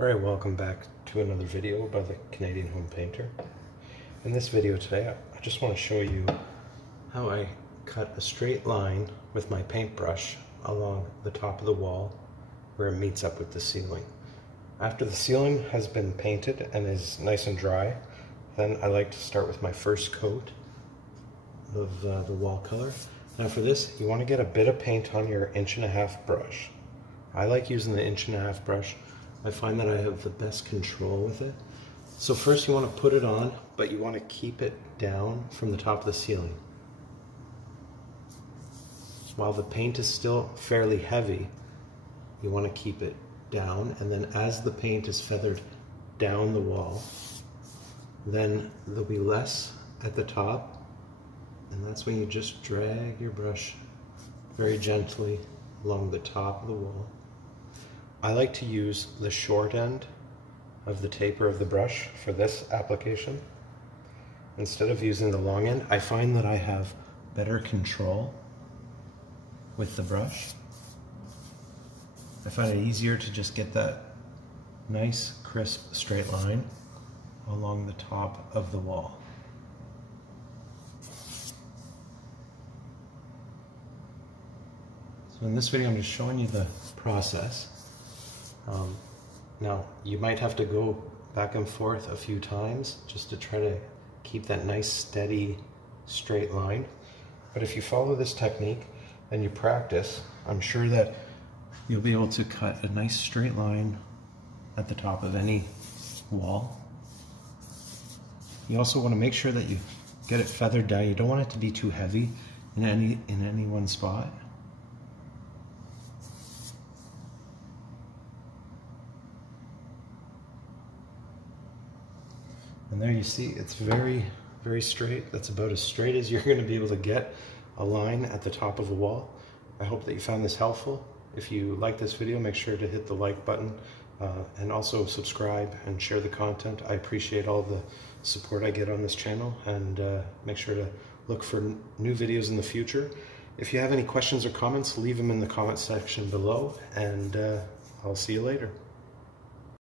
Alright, welcome back to another video by the Canadian Home Painter. In this video today, I just want to show you how I cut a straight line with my paintbrush along the top of the wall where it meets up with the ceiling. After the ceiling has been painted and is nice and dry, then I like to start with my first coat of the wall color. Now for this, you want to get a bit of paint on your 1.5" brush. I like using the 1.5" brush. I find that I have the best control with it. So first you want to put it on, but you want to keep it down from the top of the ceiling. While the paint is still fairly heavy, you want to keep it down, and then as the paint is feathered down the wall, then there'll be less at the top, and that's when you just drag your brush very gently along the top of the wall. I like to use the short end of the taper of the brush for this application. Instead of using the long end, I find that I have better control with the brush. I find it easier to just get that nice, crisp, straight line along the top of the wall. So in this video, I'm just showing you the process. Now, you might have to go back and forth a few times just to try to keep that nice, steady, straight line. But if you follow this technique and you practice, I'm sure that you'll be able to cut a nice straight line at the top of any wall. You also want to make sure that you get it feathered down. You don't want it to be too heavy in any one spot. And there you see, it's very, very straight. That's about as straight as you're going to be able to get a line at the top of the wall. I hope that you found this helpful. If you like this video, make sure to hit the like button and also subscribe and share the content. I appreciate all the support I get on this channel, and make sure to look for new videos in the future. If you have any questions or comments, leave them in the comment section below, and I'll see you later.